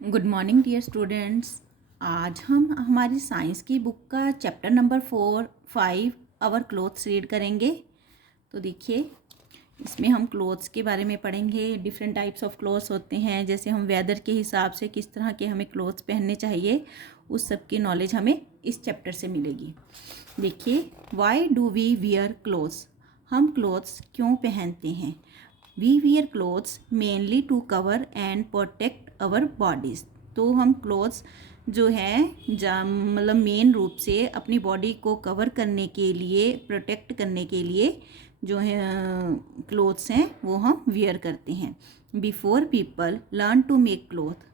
Good morning dear students. आज हम हमारी साइंस की बुक का chapter number 4, 5 our clothes read करेंगे। तो देखिए, इसमें हम क्लोथ्स के बारे में पढ़ेंगे। डिफरेंट टाइप्स ऑफ क्लोथ्स होते हैं, जैसे हम वेदर के हिसाब से किस तरह के हमें क्लोथ्स पहनने चाहिए, उस सब की नॉलेज हमें इस चैप्टर से मिलेगी। देखिए, why do we wear clothes, हम क्लोथ्स क्यों पहनते हैं। We wear clothes mainly to cover and protect our bodies. तो हम क्लोथ्स जो है मतलब मेन रूप से अपनी बॉडी को कवर करने के लिए, प्रोटेक्ट करने के लिए जो है क्लोथ्स हैं वो हम वियर करते हैं। Before people learn to make cloth,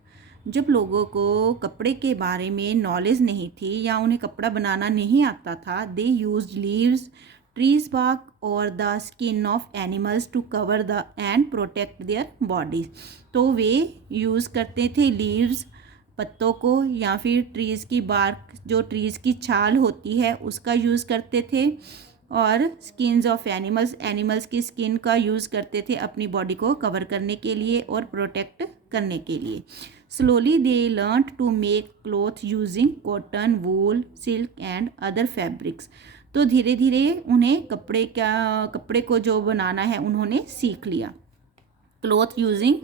जब लोगों को कपड़े के बारे में नॉलेज नहीं थी या उन्हें कपड़ा बनाना नहीं आता था, they use leaves, trees bark और the skin of animals to cover the and protect their bodies. तो वे यूज़ करते थे लीव्स, पत्तों को, या फिर ट्रीज़ की बार्क, जो ट्रीज़ की छाल होती है उसका यूज़ करते थे, और स्किन्स ऑफ एनिमल्स, एनिमल्स की स्किन का यूज़ करते थे अपनी बॉडी को कवर करने के लिए और प्रोटेक्ट करने के लिए। Slowly they learn to make cloth using cotton, wool, silk and other fabrics. तो धीरे धीरे उन्हें कपड़े को जो बनाना है उन्होंने सीख लिया। Cloth using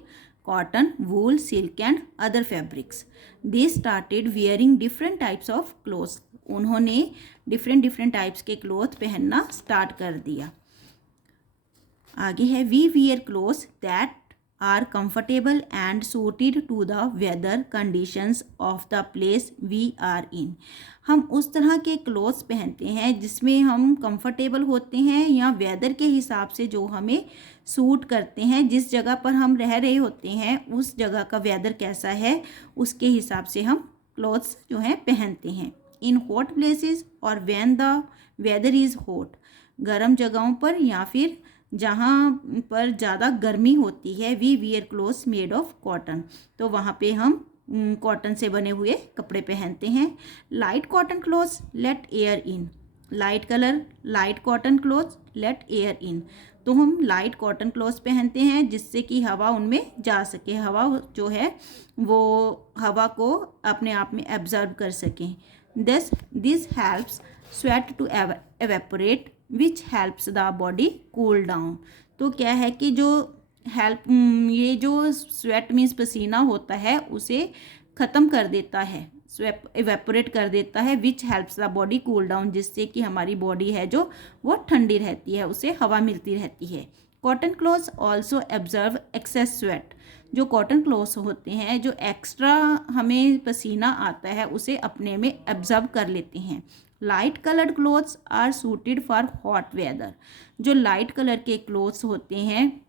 cotton, wool, silk and other fabrics. They started wearing different types of clothes, उन्होंने डिफरेंट टाइप्स के क्लोथ पहनना स्टार्ट कर दिया। आगे है, we wear clothes that are comfortable and suited to the weather conditions of the place we are in. हम उस तरह के क्लोथ्स पहनते हैं जिसमें हम कंफर्टेबल होते हैं या वेदर के हिसाब से जो हमें सूट करते हैं, जिस जगह पर हम रह रहे होते हैं उस जगह का वेदर कैसा है उसके हिसाब से हम क्लोथ्स जो हैं पहनते हैं। इन हॉट प्लेसेस और when the weather is hot, गर्म जगहों पर या फिर जहाँ पर ज़्यादा गर्मी होती है, we wear clothes made of cotton, तो वहाँ पे हम कॉटन से बने हुए कपड़े पहनते हैं। Light cotton clothes let air in, light colour light cotton clothes let air in, तो हम लाइट कॉटन क्लोथ्स पहनते हैं जिससे कि हवा उनमें जा सके, हवा जो है वो हवा को अपने आप में एब्जर्व कर सकें। This helps sweat to evaporate which helps the body cool down. तो क्या है कि जो ये जो स्वेट मीन्स पसीना होता है उसे ख़त्म कर देता है, इवेपोरेट कर देता है, विच helps the body cool down, जिससे कि हमारी बॉडी है जो वो ठंडी रहती है, उसे हवा मिलती रहती है। Cotton clothes also absorb excess sweat, जो कॉटन क्लोथ्स होते हैं जो एक्स्ट्रा हमें पसीना आता है उसे अपने में एब्जर्व कर लेते हैं। Light coloured clothes are suited for hot weather, जो लाइट कलर के क्लोथ्स होते हैं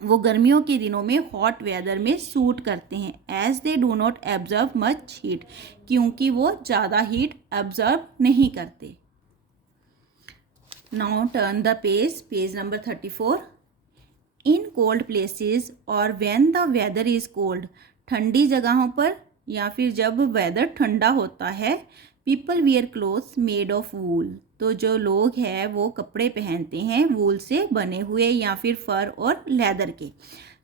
वो गर्मियों के दिनों में हॉट वेदर में सूट करते हैं। As they do not absorb much heat, क्योंकि वो ज़्यादा हीट एब्जर्व नहीं करते। Now turn the page number 34। In cold places और when the weather is cold, ठंडी जगहों पर या फिर जब वेदर ठंडा होता है, people wear clothes made of wool, तो जो लोग हैं वो कपड़े पहनते हैं वूल से बने हुए या फिर फर और लेदर के।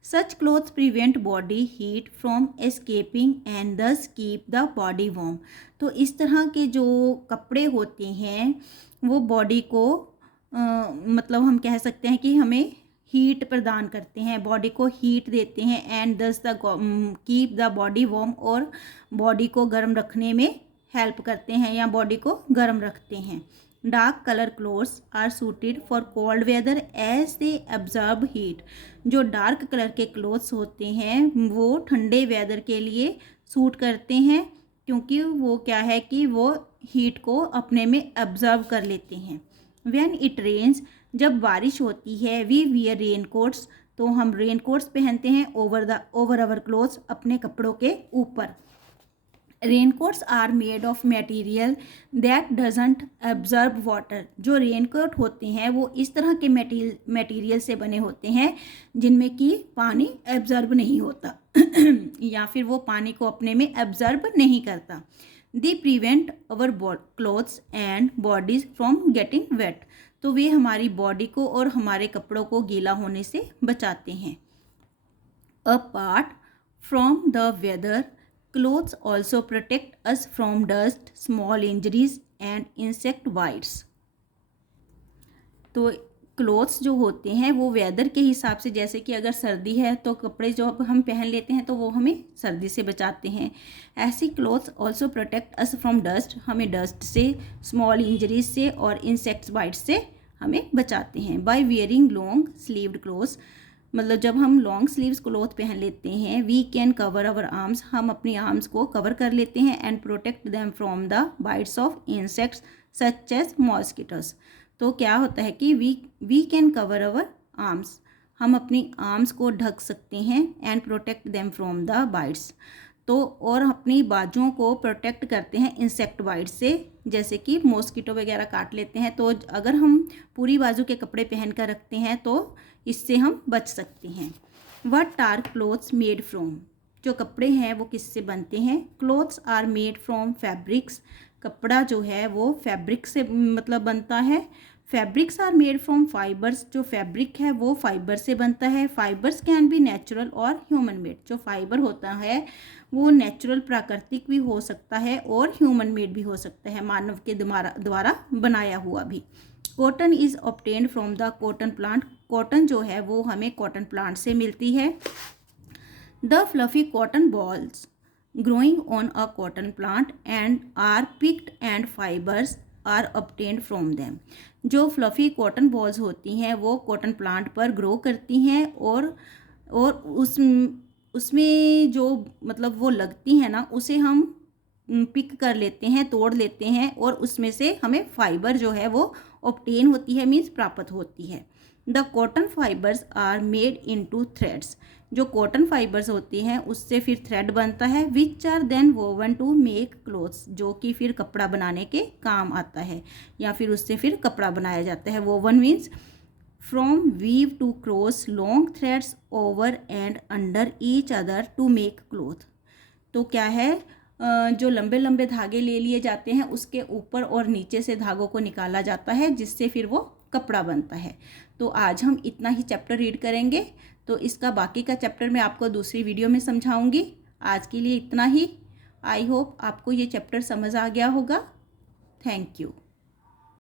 Such clothes prevent body heat from escaping and thus keep the body warm, तो इस तरह के जो कपड़े होते हैं वो बॉडी को मतलब हम कह सकते हैं कि हमें हीट प्रदान करते हैं, बॉडी को हीट देते हैं, एंड दस the keep the body warm, और बॉडी को गर्म रखने में हेल्प करते हैं या बॉडी को गर्म रखते हैं। Dark colour clothes are suited for cold weather as they absorb heat, जो डार्क कलर के क्लोथ्स होते हैं वो ठंडे वेदर के लिए सूट करते हैं, क्योंकि वो क्या है कि वो हीट को अपने में एब्जॉर्ब कर लेते हैं। व्हेन इट रेन्स, जब बारिश होती है, वी वियर रेन कोट्स, तो हम रेन कोट्स पहनते हैं ओवर आवर क्लोथ्स, अपने कपड़ों के ऊपर। Raincoats are made of material that doesn't absorb water, जो रेनकोट होते हैं वो इस तरह के मटेरियल से बने होते हैं जिनमें कि पानी एब्जर्ब नहीं होता या फिर वो पानी को अपने में एब्जर्ब नहीं करता। They prevent our clothes and bodies from getting wait, तो वे हमारी बॉडी को और हमारे कपड़ों को गीला होने से बचाते हैं। Apart from the weather clothes also protect us from dust, small injuries and insect bites. तो क्लोथ्स जो होते हैं वो वेदर के हिसाब से, जैसे कि अगर सर्दी है तो कपड़े जो हम पहन लेते हैं तो वो हमें सर्दी से बचाते हैं। ऐसी clothes also protect us from dust, हमें डस्ट से, स्मॉल इंजरीज से और इंसेक्ट्स बाइट से हमें बचाते हैं। By wearing long sleeved clothes, मतलब जब हम लॉन्ग स्लीव्स क्लोथ पहन लेते हैं, we can cover our arms, हम अपनी आर्म्स को कवर कर लेते हैं, and protect them from the bites of insects such as mosquitoes. तो क्या होता है कि we can cover our arms, हम अपनी आर्म्स को ढक सकते हैं, and protect them from the bytes, तो और अपनी बाजुओं को प्रोटेक्ट करते हैं इंसेक्ट बाइट से, जैसे कि मॉस्किटो वगैरह काट लेते हैं। तो अगर हम पूरी बाजू के कपड़े पहन कर रखते हैं तो इससे हम बच सकते हैं। What are clothes made from, जो कपड़े हैं वो किससे बनते हैं? Clothes are made from fabrics, कपड़ा जो है वो फैब्रिक से मतलब बनता है। Fabrics are made from fibres, जो फैब्रिक है वो फाइबर से बनता है। फाइबर्स कैन बी नेचुरल और ह्यूमन मेड, जो फाइबर होता है वो नेचुरल प्राकृतिक भी हो सकता है और ह्यूमन मेड भी हो सकता है, मानव के द्वारा बनाया हुआ भी। Cotton is obtained from the cotton plant, cotton जो है वो हमें कॉटन प्लांट से मिलती है। The fluffy cotton balls growing on a cotton plant and are picked and fibres are obtained from them, जो फ्लफ़ी कॉटन बॉल्स होती हैं वो कॉटन प्लांट पर ग्रो करती हैं और उसमें जो मतलब वो लगती हैं ना, उसे हम पिक कर लेते हैं, तोड़ लेते हैं, और उसमें से हमें फाइबर जो है वो ऑब्टेन होती है, मीन्स प्राप्त होती है। The cotton fibres are made into threads, जो कॉटन फाइबर्स होती हैं उससे फिर थ्रेड बनता है, which are then woven to make clothes, जो कि फिर कपड़ा बनाने के काम आता है, या फिर उससे फिर कपड़ा बनाया जाता है। Woven means from weave to cross long threads over and under each other to make cloth. तो क्या है, जो लंबे लंबे धागे ले लिए जाते हैं उसके ऊपर और नीचे से धागों को निकाला जाता है, जिससे फिर वो कपड़ा बनता है। तो आज हम इतना ही चैप्टर रीड करेंगे, तो इसका बाकी का चैप्टर मैं आपको दूसरी वीडियो में समझाऊंगी। आज के लिए इतना ही। आई होप आपको ये चैप्टर समझ आ गया होगा। Thank you.